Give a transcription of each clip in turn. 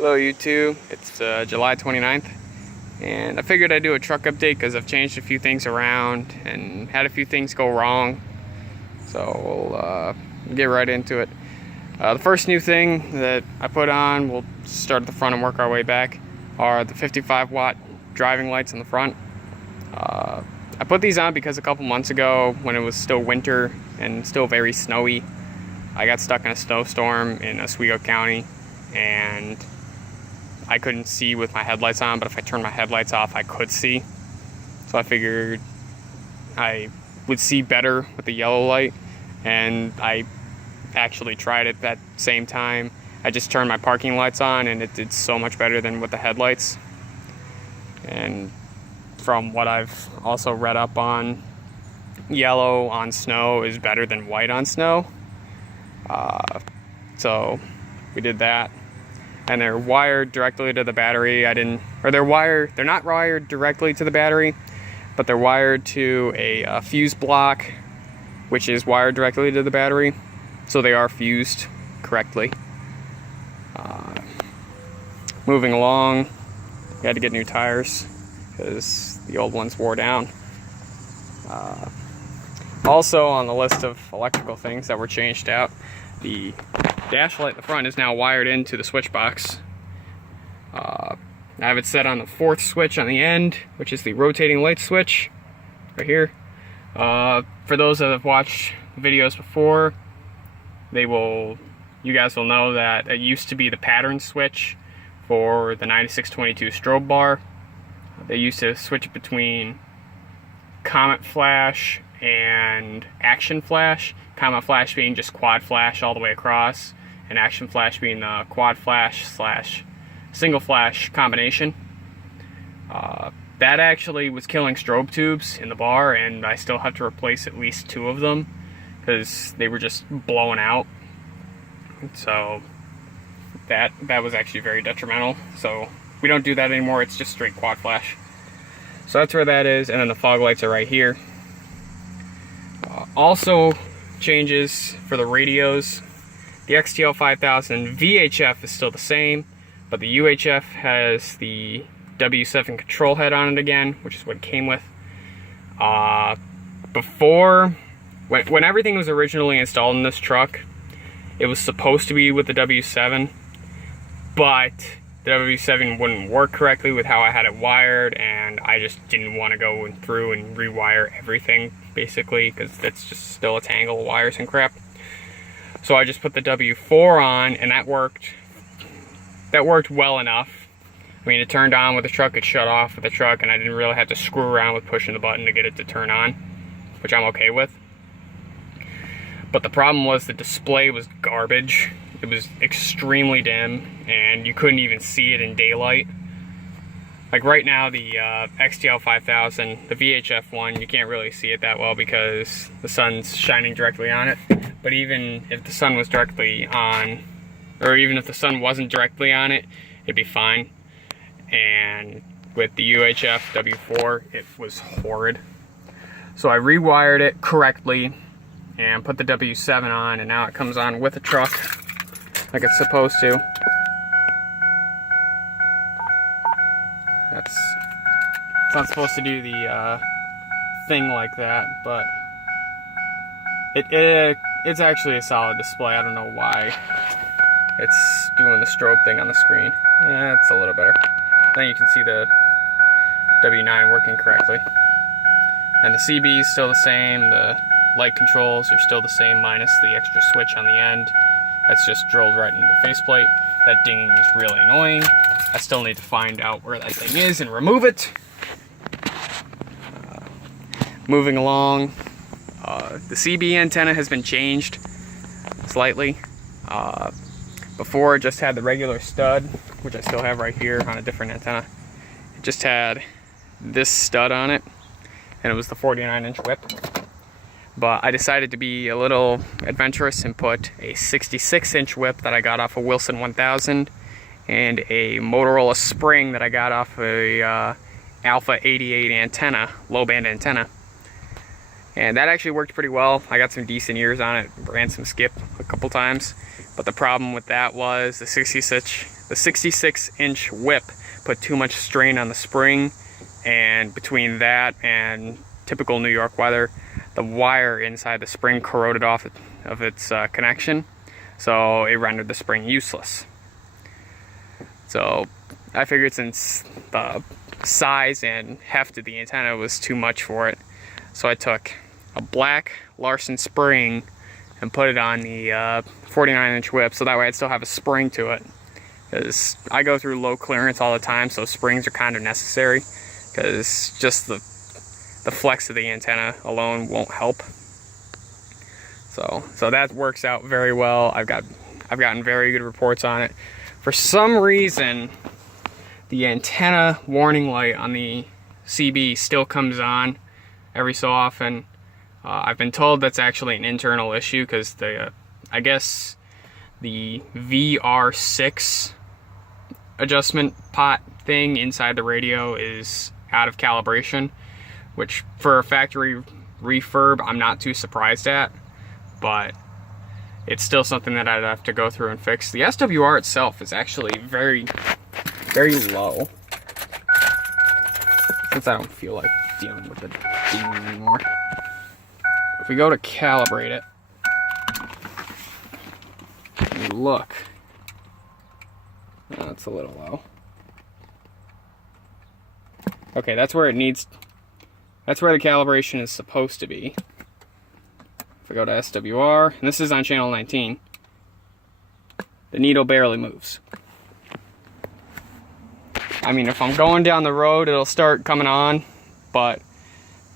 Hello YouTube, it's July 29th, and I figured I'd do a truck update because I've changed a few things around and had a few things go wrong. So we'll get right into it. The first new thing that I put on, we'll start at the front and work our way back, are the 55 watt driving lights in the front. I put these on because a couple months ago, when it was still winter and still very snowy, I got stuck in a snowstorm in Oswego County and I couldn't see with my headlights on, but if I turned my headlights off, I could see. So I figured I would see better with the yellow light, and I actually tried it that same time. I just turned my parking lights on and it did so much better than with the headlights. And from what I've also read up on, yellow on snow is better than white on snow. So we did that. And they're wired directly to the battery. They're not wired directly to the battery, but they're wired to a fuse block, which is wired directly to the battery. So they are fused correctly. Moving along, we had to get new tires because the old ones wore down. Also on the list of electrical things that were changed out, the dash light in the front is now wired into the switch box. I have it set on the fourth switch on the end, which is the rotating light switch right here. For those that have watched videos before, you guys will know that it used to be the pattern switch for the 9622 strobe bar. They used to switch it between Comet Flash and Action Flash. Comet Flash being just quad flash all the way across, and Action Flash being the quad flash / single flash combination. That actually was killing strobe tubes in the bar, and I still have to replace at least 2 of them because they were just blowing out. So that was actually very detrimental. So we don't do that anymore. It's just straight quad flash. So that's where that is, and then the fog lights are right here. Also changes for the radios. The XTL 5000 VHF is still the same, but the UHF has the W7 control head on it again, which is what it came with. Before, when everything was originally installed in this truck, it was supposed to be with the W7, but the W7 wouldn't work correctly with how I had it wired, and I just didn't want to go through and rewire everything, basically, because it's just still a tangle of wires and crap. So I just put the W4 on, and that worked. That worked well enough. I mean, it turned on with the truck, it shut off with the truck, and I didn't really have to screw around with pushing the button to get it to turn on, which I'm okay with. But the problem was the display was garbage. It was extremely dim, and you couldn't even see it in daylight. Like right now, the XTL 5000, the VHF one, you can't really see it that well because the sun's shining directly on it. But even if the sun was directly on, or even if the sun wasn't directly on it, it'd be fine. And with the UHF W4, it was horrid. So I rewired it correctly and put the W7 on, and now it comes on with the truck like it's supposed to. It's not supposed to do the thing like that, but it's actually a solid display. I don't know why it's doing the strobe thing on the screen. Yeah, it's a little better. Then you can see the W9 working correctly. And the CB is still the same. The light controls are still the same, minus the extra switch on the end. That's just drilled right into the faceplate. That dinging is really annoying. I still need to find out where that thing is and remove it. Moving along, the CB antenna has been changed slightly. Before it just had the regular stud, which I still have right here on a different antenna. It just had this stud on it, and it was the 49-inch whip. But I decided to be a little adventurous and put a 66-inch whip that I got off a Wilson 1000 and a Motorola Spring that I got off a Alpha 88 antenna, low band antenna. And that actually worked pretty well. I got some decent years on it, ran some skip a couple times. But the problem with that was the the 66-inch whip put too much strain on the spring, and between that and typical New York weather, the wire inside the spring corroded off of its connection, so it rendered the spring useless. So I figured since the size and heft of the antenna was too much for it, so I took a black Larson spring and put it on the 49-inch whip, so that way I'd still have a spring to it. Because I go through low clearance all the time, so springs are kind of necessary, because just the flex of the antenna alone won't help. So that works out very well. I've gotten very good reports on it. For some reason, the antenna warning light on the CB still comes on every so often. I've been told that's actually an internal issue, because I guess the VR6 adjustment pot thing inside the radio is out of calibration, which for a factory refurb I'm not too surprised at, but it's still something that I'd have to go through and fix. The SWR itself is actually very, very low, since I don't feel like dealing with the demon anymore. If we go to calibrate it, and look, oh, it's a little low. Okay, that's where it needs, that's where the calibration is supposed to be. If we go to SWR, and this is on channel 19, the needle barely moves. I mean, if I'm going down the road, it'll start coming on, but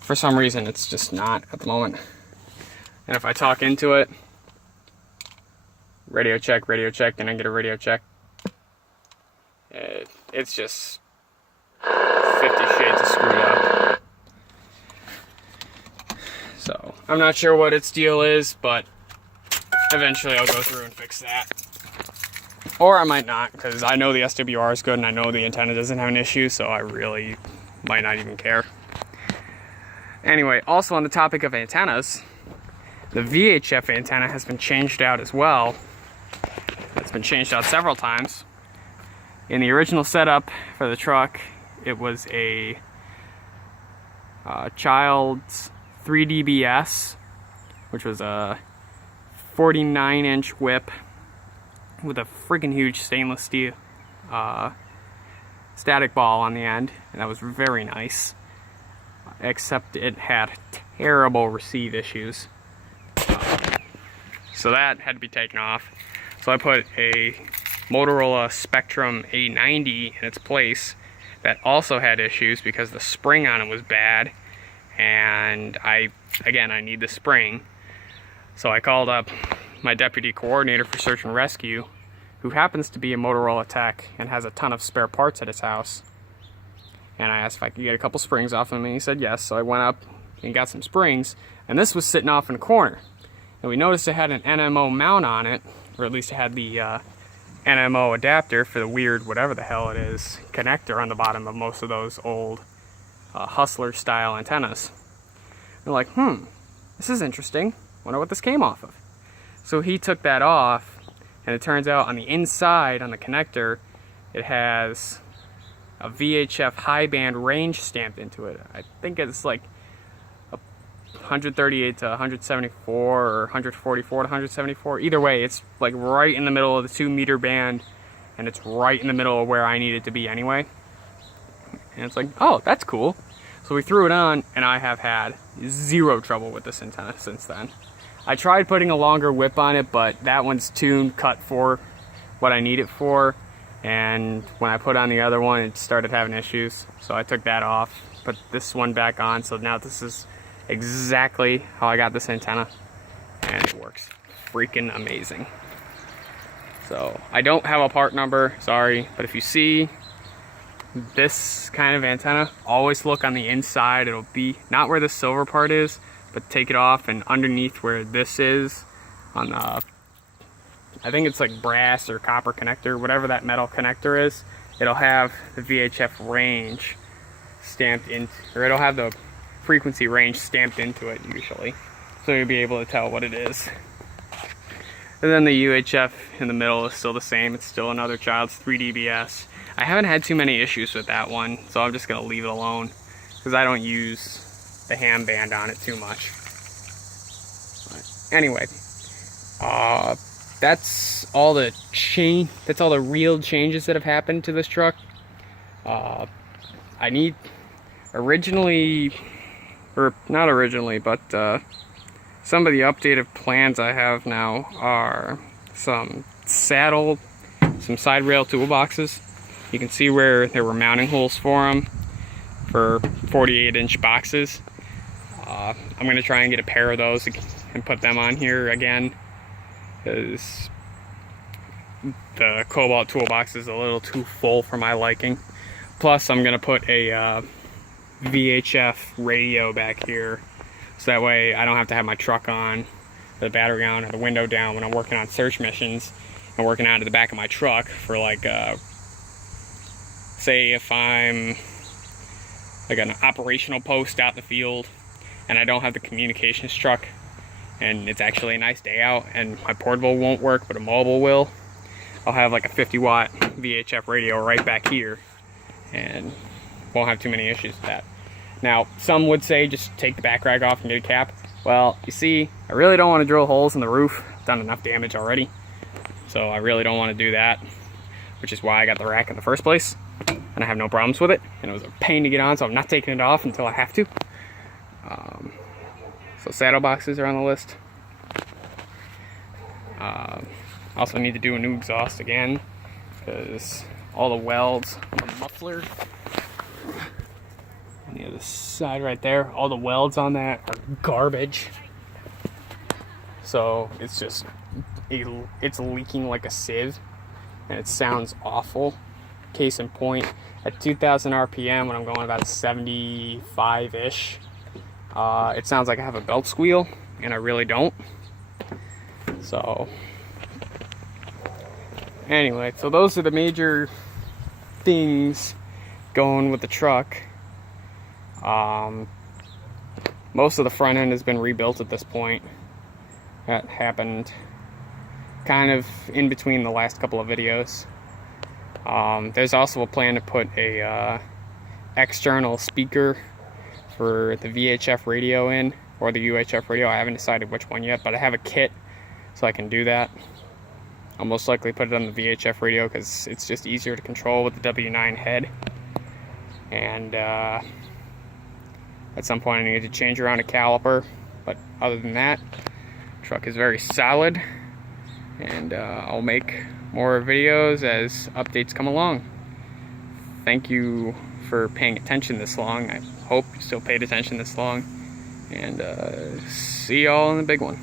for some reason, it's just not at the moment. And if I talk into it, radio check, then I get a radio check. It's just 50 shades of screwed up. So, I'm not sure what its deal is, but eventually I'll go through and fix that. Or I might not, because I know the SWR is good and I know the antenna doesn't have an issue, so I really might not even care. Anyway, also on the topic of antennas, the VHF antenna has been changed out as well. It's been changed out several times. In the original setup for the truck, it was a Childs 3DBS, which was a 49-inch whip with a freaking huge stainless steel static ball on the end, and that was very nice. Except it had terrible receive issues. So that had to be taken off. So I put a Motorola Spectrum A90 in its place that also had issues because the spring on it was bad, and I need the spring. So I called up my deputy coordinator for search and rescue, who happens to be a Motorola tech and has a ton of spare parts at his house. And I asked if I could get a couple springs off him, and he said yes. So I went up and got some springs, and this was sitting off in a corner. And we noticed it had an NMO mount on it, or at least it had the NMO adapter for the weird, whatever the hell it is, connector on the bottom of most of those old Hustler style antennas. And we're like, this is interesting. Wonder what this came off of. So he took that off, and it turns out on the inside, on the connector, it has a VHF high band range stamped into it. I think it's like 138 to 174 or 144 to 174. Either way, it's like right in the middle of the 2 meter band, and it's right in the middle of where I need it to be anyway. And it's like, oh, that's cool. So we threw it on, and I have had zero trouble with this antenna since then. I tried putting a longer whip on it, but that one's tuned, cut for what I need it for. And when I put on the other one, it started having issues. So I took that off, put this one back on. So now this is exactly how I got this antenna, and it works freaking amazing. So I don't have a part number, sorry, but if you see this kind of antenna, always look on the inside. It'll be not where the silver part is, but take it off, and underneath where this is on the, I think it's like brass or copper connector, whatever that metal connector is, it'll have the VHF range stamped in, or it'll have the frequency range stamped into it usually, so you'll be able to tell what it is. And then the UHF in the middle is still the same. It's still another Childs 3DBS. I haven't had too many issues with that one, so I'm just gonna leave it alone because I don't use the ham band on it too much. But anyway, that's all the real changes that have happened to this truck. I need not originally, but some of the updated plans I have now are some side rail toolboxes. You can see where there were mounting holes for them for 48-inch boxes. I'm going to try and get a pair of those and put them on here again, because the Cobalt toolbox is a little too full for my liking. Plus, I'm going to put a VHF radio back here, so that way I don't have to have my truck on, the battery on, or the window down when I'm working on search missions and working out of the back of my truck for, like, say if I'm like an operational post out in the field and I don't have the communications truck and it's actually a nice day out and my portable won't work but a mobile will, I'll have like a 50-watt VHF radio right back here and won't have too many issues with that. Now, some would say just take the back rag off and get a cap. Well, you see, I really don't want to drill holes in the roof. I've done enough damage already, so I really don't want to do that, which is why I got the rack in the first place. And I have no problems with it, and it was a pain to get on, so I'm not taking it off until I have to. So saddle boxes are on the list. Also need to do a new exhaust again, because all the welds on the muffler on the other side right there, all the welds on that are garbage. So it's just, it's leaking like a sieve, and it sounds awful. Case in point, at 2,000 RPM, when I'm going about 75-ish, it sounds like I have a belt squeal, and I really don't. So, anyway, so those are the major things going with the truck. Most of the front end has been rebuilt at this point. That happened kind of in between the last couple of videos. There's also a plan to put a external speaker for the VHF radio in, or the UHF radio. I haven't decided which one yet, but I have a kit so I can do that. I'll most likely put it on the VHF radio because it's just easier to control with the W9 head. And at some point I need to change around a caliper, but other than that, the truck is very solid, and I'll make more videos as updates come along. Thank you for paying attention this long. I hope you still paid attention this long, and see y'all in the big one.